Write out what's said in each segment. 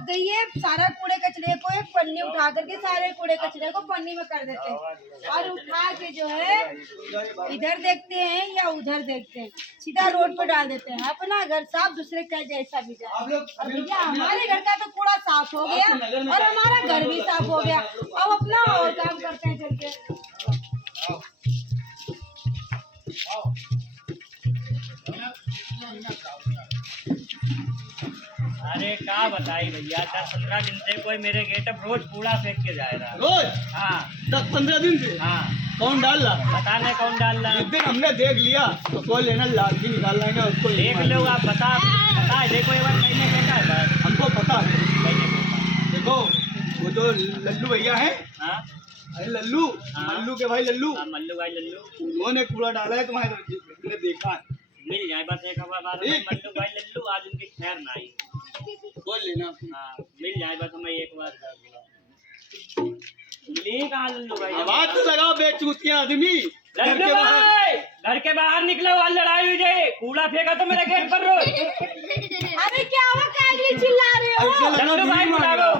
लग गई है, सारा कूड़े कचरे को एक पन्नी उठा करके सारे कूड़े कचरे को पन्नी में कर देते हैं और उठा के जो है इधर देखते हैं या उधर देखते हैं, सीधा रोड पे डाल देते हैं। अपना घर साफ, दूसरे का जैसा भी जाए। और भैया हमारे घर का तो कूड़ा साफ हो गया और हमारा घर भी साफ हो गया, अब अपना और काम करते हैं चल के। अरे क्या बताई भैया, 10-15 दिन से कोई मेरे गेट पर रोज कूड़ा फेंक के जा रहा है। रोज? हाँ 10-15 दिन से? हाँ। कौन डाल रहा? पता नहीं कौन डाल रहा है। जिस दिन हमने देख लिया तो कोई लेना लाठी निकाल लाएंगे उसको देख लो आप, पता है देखो एक बार कहीं फेंका है सर? हमको पता है। कहीं फेंका? देखो वो जो लल्लू भैया है, हाँ अरे लल्लू, हाँ। मल्लू के भाई लल्लू, हाँ, मल्लू भाई लल्लू, उन्होंने कूड़ा डाला है तुम्हारे घर, हमने देखा है। मिल जाए बस एक बार मल्लू भाई लल्लू, आज उनकी खैर ना आई। बोल लेना। हाँ मिल जाए बस हमें एक बार। मिली कहाँ लल्लू भाई? आवाज तो लगाओ बेचूतिया आदमी। लल्लू भाई घर के बाहर निकलो, आज लड़ाई हुई जाए। कूड़ा फेंका तो मेरे गेट पर रोज। अरे क्या हुआ, काहे चिल्ला रहे हो? लल्लू भाई बुलाओ।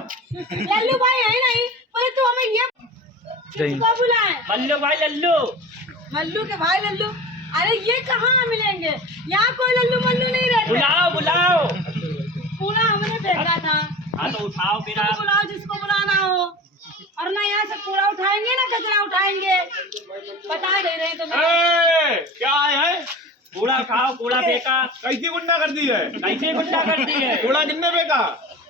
लल्लू भाई है नहीं, पर तू हमें ये किसको बुलाए? मल्लू भाई लल्लू, मल्लू के भाई लल्लू। अरे ये कहाँ मिलेंगे, यहाँ कोई लल्लू मल्लू नहीं रहते। बुलाओ बुलाओ। कूड़ा हमने फेंका था। हाँ तो उठाओ फिर आप। बुलाओ जिसको बुलाना हो, और ना यहाँ से कूड़ा उठाएंगे ना कचरा उठाएंगे। बता दे रहे तुम्हें। क्या है? कूड़ा खाओ, कूड़ा फेंका। कैसी गुंडा कर दी है? कैसे गुंडा करती है? कूड़ा किसने फेंका?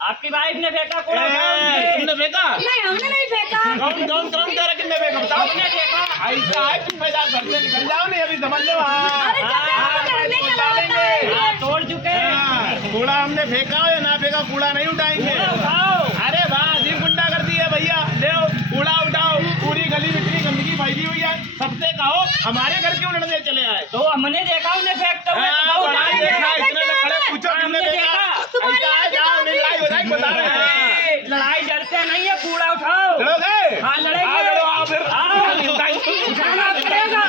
आपकी वाइफ ने फेंका कूड़ा। तुमने फेंका? नहीं हमने नहीं फेंका। कौन कौन कौन कह रहा किसने फेंका बताओ? आपने फेंका। ऐसा है तुम पैसा घर से निकल जाओ, नहीं अभी समझ लो। अरे जब हम करने का लगाता है। हाँ, तोड़ चुके हैं। कूड़ा हमने फेंका या ना फेंका, कूड़ा नहीं उठाएंगे। कूड़ा उठाओ। अरे वाह, अजीब गुंडा कर दी है भैया। देखो कूड़ा उठाओ, पूरी गली में इतनी गंदगी फैली हुई है, सबसे कहो हमारे घर क्यों लड़ने चले आए? तो हमने देखा उन्हें फेंकते हुए। हाँ, तो बड़ा उठाएंगे। देखा, इतने लोग खड़े, पूछो किसने हमने फेंका? देखा। ऐसा है, जाओ लड़ाई हो जाएगी, बता रहे हैं। लड़ाई डरते नहीं है, कूड़ा उठाओ। लड़ोगे? हाँ लड़ेंगे। हाँ, लड़ो, आओ फिर। उठाना पड़ेगा।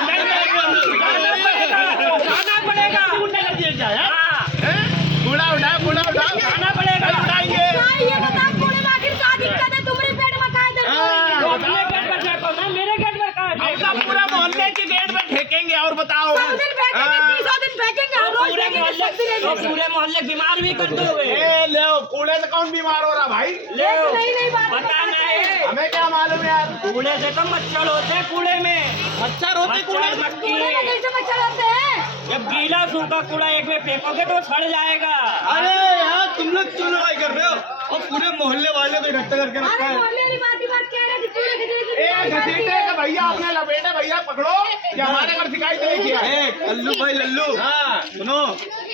उठाना पड़ेगा। गुंडा कर दिया क्या है? हाँ कूड़ा उठाओ, कूड़ा उठाओ। उठाना पड़ेगा। उठाएंगे। ये बताओ कूड़े में आखिर क्या दिक्कत है? तुम्हारे पेट में क्या दर्द हो रही है? तो अपने गेट पर फेंको ना, मेरे गेट पर कहाँ हम फेंको? तो पूरा मोहल्ले के गेट में फेंकेंगे। और बताओ। 100 दिन फेंकेंगे, 30 दिन फेंकेंगे, हम रोज पूरे फेंकेंगे, मोहल्ले सब दिन तो पूरे मोहल्ले बीमार भी कर दोगे। ए ले कूड़े से कौन बीमार हो रहा भाई? ले नहीं बात पता नहीं। हमें क्या मालूम यार? कूड़े से तो मच्छर होते हैं कूड़े में। मच्छर होते कूड़े मच्छर में? मक्खी। कूड़े में कैसे मच्छर होते हैं? जब गीला सूखा कूड़ा एक में फेंकोगे तो सड़ जाएगा। अरे यार तुम लोग क्यों लड़ाई कर रहे हो? और पूरे मोहल्ले वाले को इकट्ठा करके रखा अरे है। मोहल्ले वाली बात कह रहे थे, कूड़े की ए घसीटे के भैया अपने लपेटे भैया पकड़ो कि हमारे घर शिकायत नहीं किया। लल्लू भाई लल्लू, हाँ सुनो,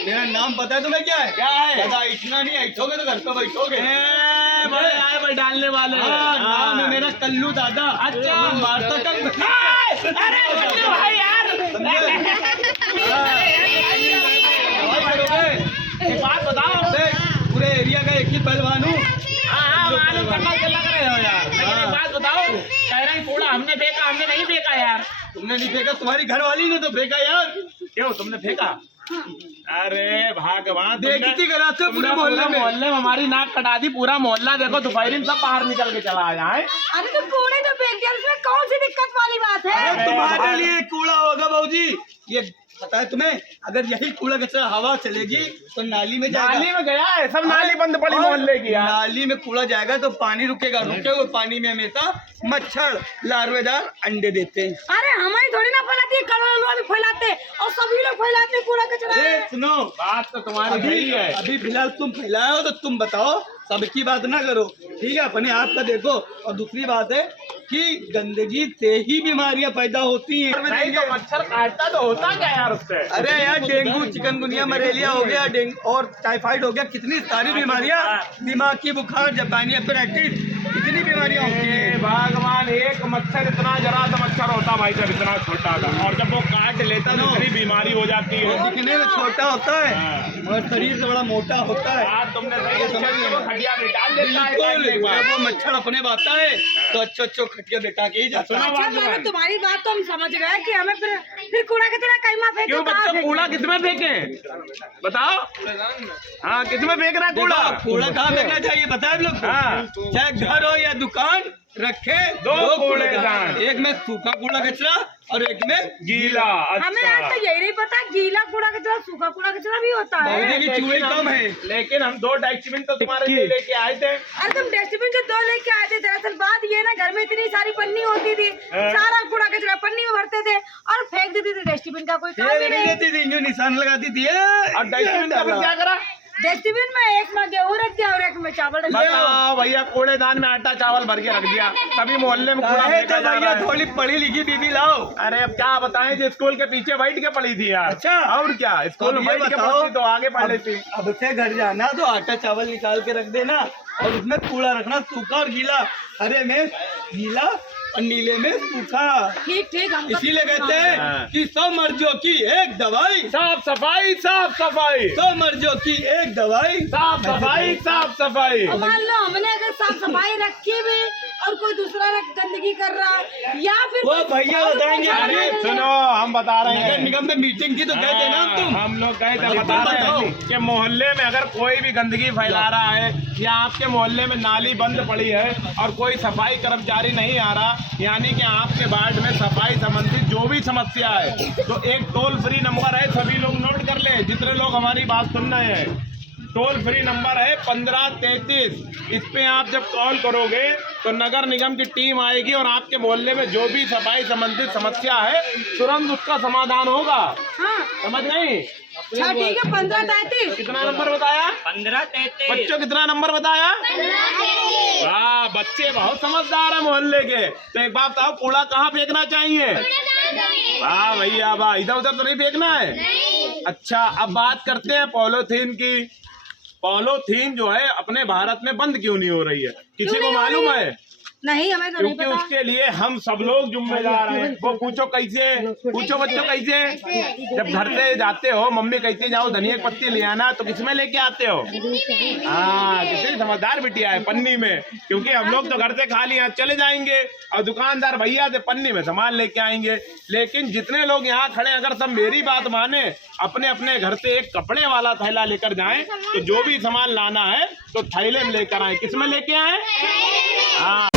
मेरा नाम पता है तुम्हें? क्या है? क्या है? ज्यादा इतना नहीं ऐठोगे तो घर पे बैठोगे। बड़े आए भाई डालने वाले। नाम है मेरा कल्लू दादा। अच्छा मारता तक। अरे भाई यार एक बात बताओ, पूरे एरिया का एक ही पहलवान हूँ। लग रहे हो यार। एक बात बताओ, कह रहे हैं कूड़ा हमने फेंका, हमने नहीं फेंका यार। तुमने नहीं फेंका, तुम्हारी घरवाली ने तो फेंका यार। क्यों तुमने फेंका? अरे भगवान, देखती कराते पूरे मोहल्ले में हमारी नाक कटा दी। पूरा मोहल्ला देखो दोपहरी में सब बाहर निकल के चला आया है। अरे तो कूड़े तो फेंक दिया, इसमें कौन सी दिक्कत वाली बात है? अरे तुम्हारे लिए कूड़ा होगा बाबूजी। ये पता है तुम्हें, अगर यही कूड़ा कचरा हवा चलेगी तो नाली में जाएगा। नाली में गया है, सब नाली बंद पड़ी मोहल्ले की। नाली में कूड़ा जाएगा तो पानी रुकेगा, रुके हुए पानी में हमेशा मच्छर लार्वेदार अंडे देते हैं। अरे हमारी थोड़ी ना फैलाती है, करोड़ों लोग फैलाते और सभी लोग फैलाते कूड़ा कचरा। अरे सुनो, बात तो तुम्हारी सही है। अभी फिलहाल तुम फैलाए हो तो तुम बताओ, सबकी बात ना करो, ठीक है? अपने आप का देखो। और दूसरी बात है कि गंदगी से ही बीमारियां पैदा होती हैं। नहीं तो मच्छर काटता तो होता क्या यार उससे? अरे यार डेंगू, चिकनगुनिया, मलेरिया हो गया, डेंगू और टाइफाइड हो गया, कितनी सारी बीमारियां, दिमाग की बुखार, जापानी हेपेटाइटिस, कितनी बीमारियां होती हैं। भगवान, एक मच्छर इतना जरा मच्छर होता भाई जब इतना छोटा था, और जब वो काट लेता तो इतनी बीमारी हो जाती है। दिखने में छोटा होता है और शरीर से बड़ा मोटा होता है। यार तुमने सही अच्छा वो खटिया में डाल देता है बिल्कुल, काटने के बाद। जब वो मच्छर अपने में आता है तो अच्छो खटिया बेटा के ही जाता है। अच्छा मैडम तुम्हारी बात तो हम समझ गए कि हमें फिर कूड़ा कचरा कहीं में फेंके। क्यों बच्चों कूड़ा किसमें फेंके बताओ? हाँ किसमें फेंक रहा है कूड़ा? कूड़ा कहाँ फेंकना चाहिए बताए आप लोग? हाँ। चाहे घर हो या दुकान रखे दो कूड़ेदान, एक में सूखा कूड़ा कचरा और एक में गीला। हमें आज तो यही नहीं पता गीला कूड़ा कचरा सूखा कूड़ा कचरा भी होता है। बहुते की चूड़ी कम है। लेकिन हम 2 डस्टबिन तो तुम्हारे लिए लेके आए थे। अरे तुम डस्टबिन से 2 लेके आए थे। दरअसल बात ये ना घर में इतनी सारी पन्नी होती थी, सारा कूड़ा कचरा पन्नी में भरते थे और फेंक देते थे। डस्टबिन का कोई काम ही नहीं। देती थी जो निशान लगाती थी। और डस्टबिन का फिर क्या करा? डस्टबिन में एक में गेहूँ रख दिया और एक में चावल रख दिया। बताओ भैया, कूड़ेदान में आटा चावल भर के रख दिया, तभी मोहल्ले में कूड़ा फेंका जा रहा है। थोड़ी पढ़ी लिखी बीबी लाओ। अरे अब क्या बताएं, जो स्कूल के पीछे बैठ के पड़ी थी यार। अच्छा। और क्या, स्कूल में अब ये बैठ के बताओ, पढ़ती तो आगे पढ़ लेती। अब से घर जाना तो आटा चावल निकाल के रख देना और उसमें कूड़ा रखना, सूखा और गीला। हरे में गीला और नीले में सूखा। ठीक ठीक हम इसीलिए कहते हैं कि 100 मर्जों की एक दवाई, साफ सफाई साफ सफाई, 100 मर्जों की एक दवाई, साफ सफाई साफ सफाई। अब मान लो हमने अगर साफ सफाई रखी भी और कोई दूसरा गंदगी कर रहा है या फिर वो भैया बताएंगे। अरे सुनो, हम बता रहे नगर हैं, निगम में मीटिंग थी तो गए थे ना तुम। हम लोग गए थे, भाई, बता तुम रहे बताओ। हैं कि मोहल्ले में अगर कोई भी गंदगी फैला रहा है या आपके मोहल्ले में नाली बंद पड़ी है और कोई सफाई कर्मचारी नहीं आ रहा, यानी कि आपके वार्ड में सफाई संबंधित जो भी समस्या है, तो एक टोल फ्री नंबर है, सभी लोग नोट कर ले जितने लोग हमारी बात सुन रहे हैं। टोल फ्री नंबर है 1533। इस पे आप जब कॉल करोगे तो नगर निगम की टीम आएगी और आपके मोहल्ले में जो भी सफाई संबंधित समस्या है तुरंत उसका समाधान होगा। हाँ समझ नहीं? अच्छा ठीक है 1533। कितना नंबर बताया? 1533। बच्चों कितना नंबर बताया? वाह, बच्चे बहुत समझदार है मोहल्ले के। तो एक बात बताओ, कूड़ा कहाँ फेंकना चाहिए? वाह भैया वाह, इधर उधर तो नहीं फेंकना है। अच्छा, अब बात करते हैं पॉलीथीन की। पॉलीथीन जो है अपने भारत में बंद क्यों नहीं हो रही है, किसी को मालूम है? नहीं हमें तो नहीं क्योंकि पता। उसके लिए हम सब लोग जिम्मेदार हैं। वो पूछो कैसे, पूछो बच्चों कैसे? जब घर से जाते हो, मम्मी कहती जाओ धनिया की पत्ती ले आना, तो किसमें लेके आते हो? हाँ, किसी समझदार बिटिया है, पन्नी में। क्योंकि हम लोग तो घर से खाली हाथ चले जाएंगे और दुकानदार भैया से पन्नी में सामान लेके आएंगे। लेकिन जितने लोग यहाँ खड़े, अगर सब मेरी बात माने, अपने अपने घर से एक कपड़े वाला थैला लेकर जाएं, तो जो भी सामान लाना है तो थैले में लेकर आए। किसमें लेके आए? हाँ।